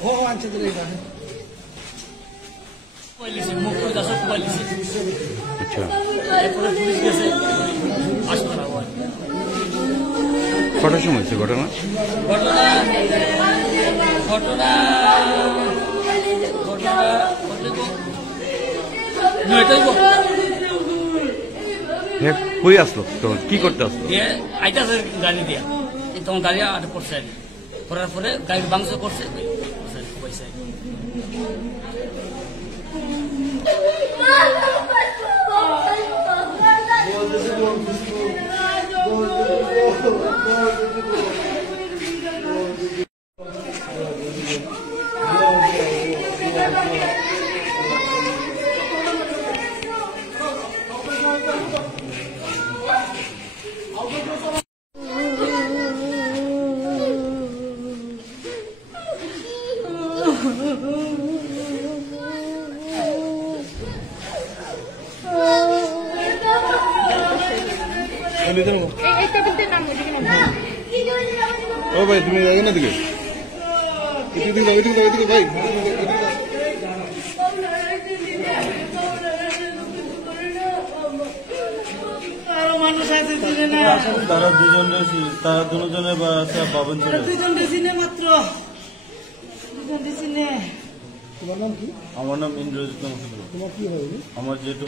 ও আনছে তো এটা পুলিশ মুক্ত দাস পুলিশ আচ্ছা এরপরে পুলিশ গেছে হাসপাতাল কটার সময় হয়েছে ঘটনা? ঘটনা ঘটনা ঘটনা নয়টাই হ্যাঁ কই আসলো তখন কি করতে আসলো? আইতাছে গাড়ি দিয়া তখন গাড়ি আটক করছে আর করার পরে গাড়ি বাংশ করছে পয়সা ও ভাই তুমি যাবে না দিকে এদিকে ভাই তারা দুজনে বাবন ছিল মাত্র আমার নাম ইন্দ্রজিৎ। তোমার কি হয় আমার যেটু